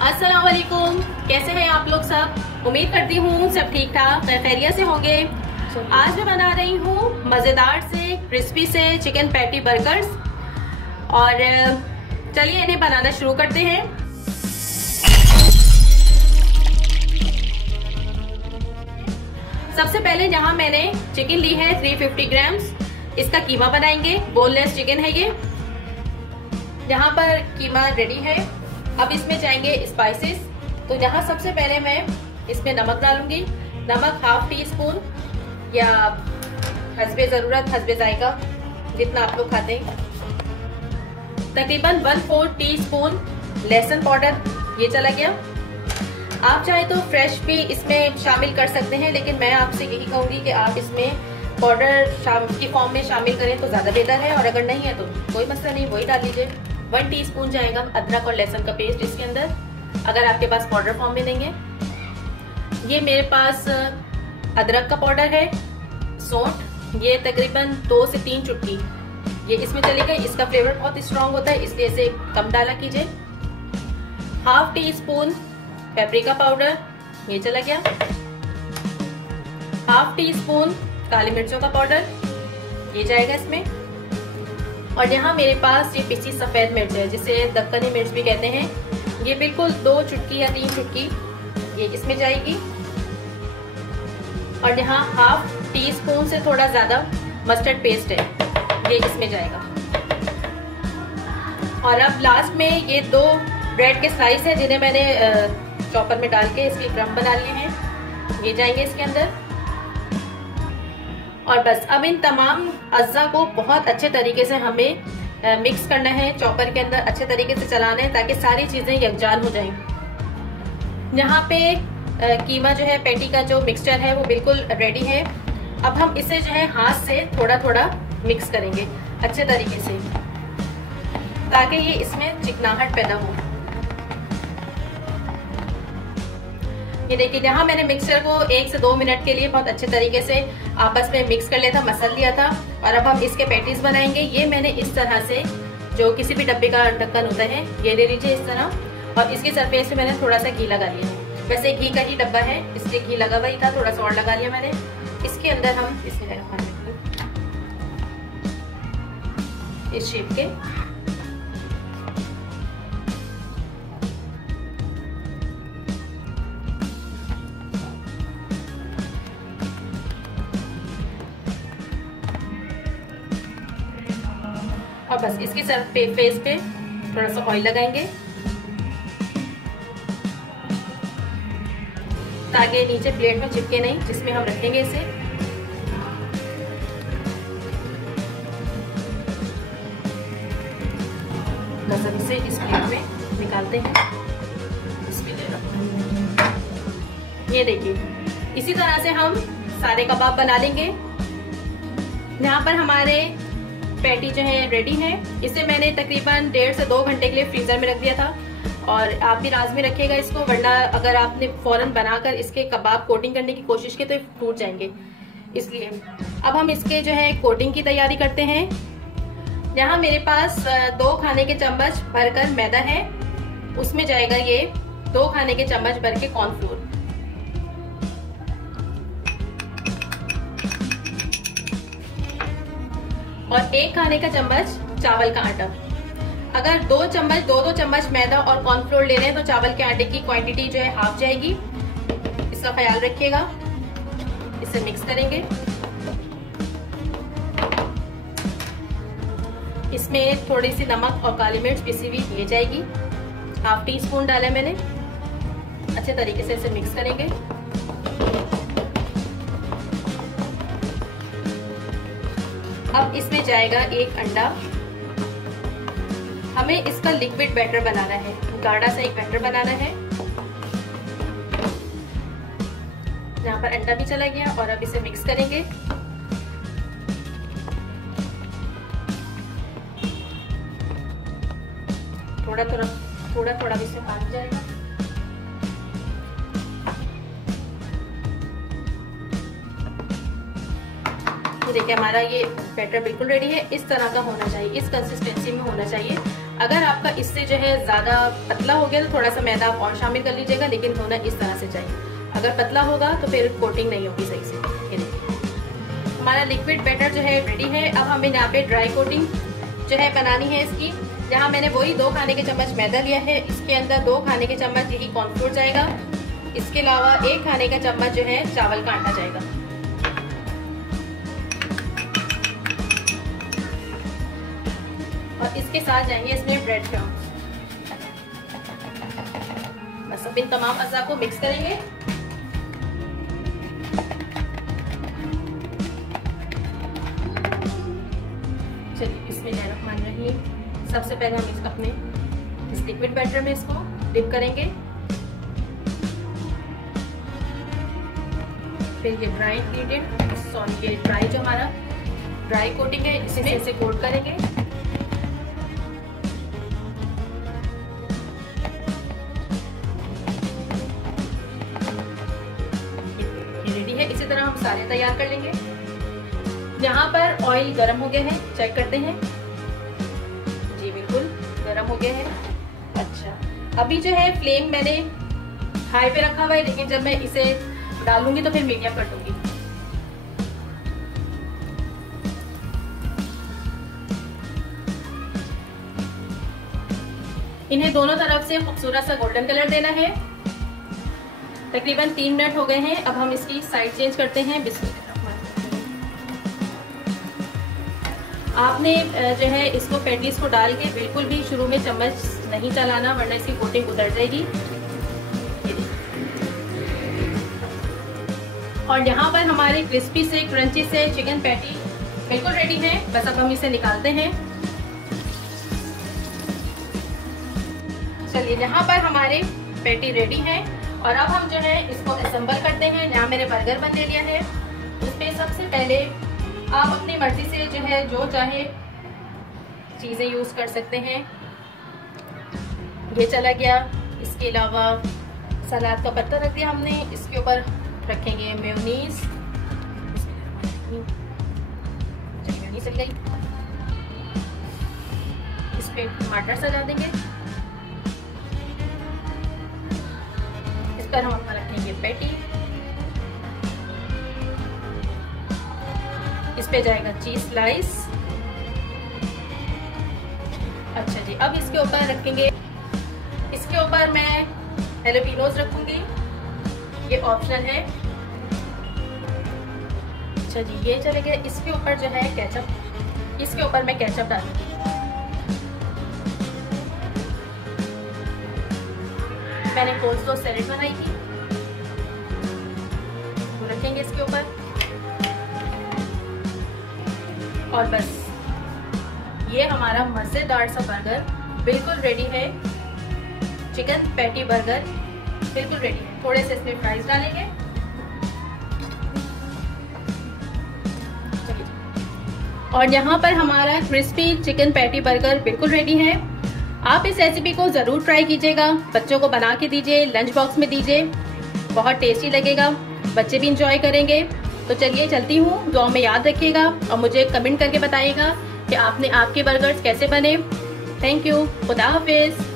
अस्सलाम वालेकुम, कैसे हैं आप लोग सब। उम्मीद करती हूँ सब ठीक ठाक खैरियत से होंगे। आज मैं बना रही हूँ मज़ेदार से क्रिस्पी से चिकन पैटी बर्गर्स और चलिए इन्हें बनाना शुरू करते हैं। सबसे पहले यहाँ मैंने चिकन ली है 350 ग्राम्स। इसका कीमा बनाएंगे, बोनलेस चिकन है ये। यहाँ पर कीमा रेडी है। अब इसमें जाएंगे स्पाइसेस। तो यहाँ सबसे पहले मैं इसमें नमक डालूंगी। नमक हाफ टी स्पून या हस्बे ज़रूरत, हस्बे जायका, जितना आप लोग खाते हैं। तकरीबन 1/4 टी स्पून लहसुन पाउडर, ये चला गया। आप चाहे तो फ्रेश भी इसमें शामिल कर सकते हैं, लेकिन मैं आपसे यही कहूँगी कि आप इसमें पाउडर की फॉर्म में शामिल करें तो ज़्यादा बेहतर है, और अगर नहीं है तो कोई मसला नहीं, वही डाल लीजिए। 1 टीस्पून जाएगा अदरक और लहसुन का पेस्ट इसके अंदर, अगर आपके पास पाउडर फॉर्म में नहीं है। ये मेरे पास अदरक का पाउडर है। सौंठ, ये तकरीबन 2 से 3 चुटकी ये इसमें चली गई। इसका फ्लेवर बहुत स्ट्रॉन्ग होता है, इसलिए इसे कम डाला कीजिए। Half tea spoon paprika powder, ये चला गया। हाफ टी स्पून काली मिर्चों का पाउडर, ये जाएगा इसमें। और यहाँ मेरे पास ये पिसी सफेद मिर्च है, जिसे दक्कनी मिर्च भी कहते हैं। ये बिल्कुल 2 चुटकी या 3 चुटकी ये इसमें जाएगी। और यहाँ हाफ टी स्पून से थोड़ा ज्यादा मस्टर्ड पेस्ट है, ये इसमें जाएगा। और अब लास्ट में ये 2 ब्रेड के स्लाइस है, जिन्हें मैंने चॉपर में डाल के इसके क्रम्ब बना लिए हैं, ये जाएंगे इसके अंदर। और बस अब इन तमाम अज्जा को बहुत अच्छे तरीके से हमें मिक्स करना है, चॉपर के अंदर अच्छे तरीके से चलाना है, ताकि सारी चीजें यकजान हो जाएं। यहाँ पे कीमा जो है, पैटी का जो मिक्सचर है वो बिल्कुल रेडी है। अब हम इसे जो है हाथ से थोड़ा थोड़ा मिक्स करेंगे अच्छे तरीके से, ताकि ये इसमें चिकनाहट पैदा हो। ये देखिए, यहाँ मैंने मिक्सचर को 1 से 2 मिनट के लिए बहुत अच्छे तरीके से आपस में मिक्स कर लिया था, मसल लिया था। और अब हम इसके पैटीज बनाएंगे। ये मैंने इस तरह से, जो किसी भी डब्बे का ढक्कन होता है, ये ले लीजिए इस तरह, और इसकी सरफेस पे मैंने थोड़ा सा घी लगा लिया है। वैसे घी का ही डब्बा है, इसलिए घी लगा हुआ ही था, थोड़ा सा और लगा लिया मैंने। इसके अंदर हम इस शेप के और बस इसकी फेस पे थोड़ा सा ऑयल लगाएंगे, ताकि नीचे प्लेट में चिपके नहीं, जिसमें हम रखेंगे इसे। बस अब इसे इस प्लेट में निकालते हैं। ये देखिए, इसी तरह से हम सारे कबाब बना लेंगे। यहाँ पर हमारे पैटी जो है रेडी है। इसे मैंने तकरीबन 1.5 से 2 घंटे के लिए फ्रीजर में रख दिया था, और आप भी लाजमी रखिएगा इसको, वरना अगर आपने फौरन बनाकर इसके कबाब कोटिंग करने की कोशिश की तो टूट जाएंगे। इसलिए अब हम इसके जो है कोटिंग की तैयारी करते हैं। यहाँ मेरे पास 2 खाने के चम्मच भरकर मैदा है, उसमें जाएगा ये 2 खाने के चम्मच भर के कॉर्नफ्लोर। और 1 खाने का चम्मच चावल का आटा। अगर 2 चम्मच मैदा और कॉर्नफ्लोर ले रहे हैं तो चावल के आटे की क्वांटिटी जो है हाफ जाएगी, इसका ख्याल रखिएगा। इसे मिक्स करेंगे। इसमें थोड़ी सी नमक और काली मिर्च पिसी हुई ये जाएगी, हाफ टी स्पून डाला मैंने। अच्छे तरीके से इसे मिक्स करेंगे। अब इसमें जाएगा 1 अंडा। हमें इसका लिक्विड बैटर बनाना है, गाढ़ा सा एक बैटर बनाना है। यहाँ पर अंडा भी चला गया, और अब इसे मिक्स करेंगे। थोड़ा थोड़ा इसमें पानी जाएगा। तो देखिए, हमारा ये बैटर बिल्कुल रेडी है। इस तरह का होना चाहिए, इस कंसिस्टेंसी में होना चाहिए। अगर आपका इससे जो है ज़्यादा पतला हो गया तो थोड़ा सा मैदा आप और शामिल कर लीजिएगा, लेकिन होना इस तरह से चाहिए। अगर पतला होगा तो फिर कोटिंग नहीं होगी सही से। ये देखिए हमारा लिक्विड बैटर जो है रेडी है। अब हमें यहाँ पे ड्राई कोटिंग जो है बनानी है इसकी। यहाँ मैंने वही 2 खाने के चम्मच मैदा लिया है, इसके अंदर 2 खाने के चम्मच यही कॉर्नफ्लोर जाएगा। इसके अलावा 1 खाने का चम्मच जो है चावल का आटा जाएगा। और इसके साथ जाएंगे इसमें ब्रेड क्रम्स। बस अब इन तमाम अज़ा को मिक्स करेंगे। चलिए बिस्मिल्लाहिर्रहमानिर्रहीम। सबसे पहले हम अपने इस लिक्विड बैटर में इसको डिप करेंगे। फिर ये ड्राई इंग्रेडिएंट, सॉरी ये ड्राई जो हमारा ड्राई कोटिंग है इसमें इसे कोट करेंगे। इसी तरह हम सारे तैयार कर लेंगे। यहाँ पर ऑयल गर्म हो गया है, चेक करते हैं। जी बिल्कुल गर्म हो गया है। अच्छा, अभी जो है फ्लेम मैंने हाई पे रखा हुआ है, लेकिन जब मैं इसे डालूंगी तो फिर मीडियम कर दूंगी। इन्हें दोनों तरफ से खूबसूरत सा गोल्डन कलर देना है। तकरीबन 3 मिनट हो गए हैं। अब हम इसकी साइड चेंज करते हैं। आपने जो है इसको पैटीज को डाल के बिल्कुल भी शुरू में चम्मच नहीं चलाना, वरना इसकी कोटिंग उतर जाएगी। और यहाँ पर हमारे क्रिस्पी से क्रंची से चिकन पैटी बिल्कुल रेडी है। बस अब हम इसे निकालते हैं। चलिए यहाँ पर हमारे पैटी रेडी है और अब हम जो है इसको असेंबल करते हैं। यहाँ मैंने बर्गर बन ले लिया है। इसमें सबसे पहले आप अपनी मर्जी से जो है जो चाहे चीज़ें यूज़ कर सकते हैं। ये चला गया। इसके अलावा सलाद का पत्ता रख दिया हमने। इसके ऊपर रखेंगे मेयोनीज। मेयोनीज चल गई। इस पे टमाटर सजा देंगे। इस पर हम अपना रखेंगे पैटी। इस पे जाएगा चीज स्लाइस। अच्छा जी, अब इसके ऊपर रखेंगे, इसके ऊपर मैं जैलापेनोज रखूंगी। ये ऑप्शनल है। अच्छा जी, ये चले गए। इसके ऊपर जो है केचप, इसके ऊपर मैं केचप डालूंगी। मैंने कोल्ड सैलेड बनाई थी, वो रखेंगे इसके ऊपर। और बस ये हमारा मज़ेदार सा बर्गर बिल्कुल रेडी है। चिकन पैटी बर्गर बिल्कुल रेडी है। थोड़े से इसमें फ्राइज डालेंगे। और यहाँ पर हमारा क्रिस्पी चिकन पैटी बर्गर बिल्कुल रेडी है। आप इस रेसिपी को ज़रूर ट्राई कीजिएगा। बच्चों को बना के दीजिए, लंच बॉक्स में दीजिए, बहुत टेस्टी लगेगा। बच्चे भी इंजॉय करेंगे। तो चलिए चलती हूँ। दुआ में याद रखिएगा और मुझे कमेंट करके बताइएगा कि आपके बर्गर्स कैसे बने। Thank you. खुदा हाफिज़।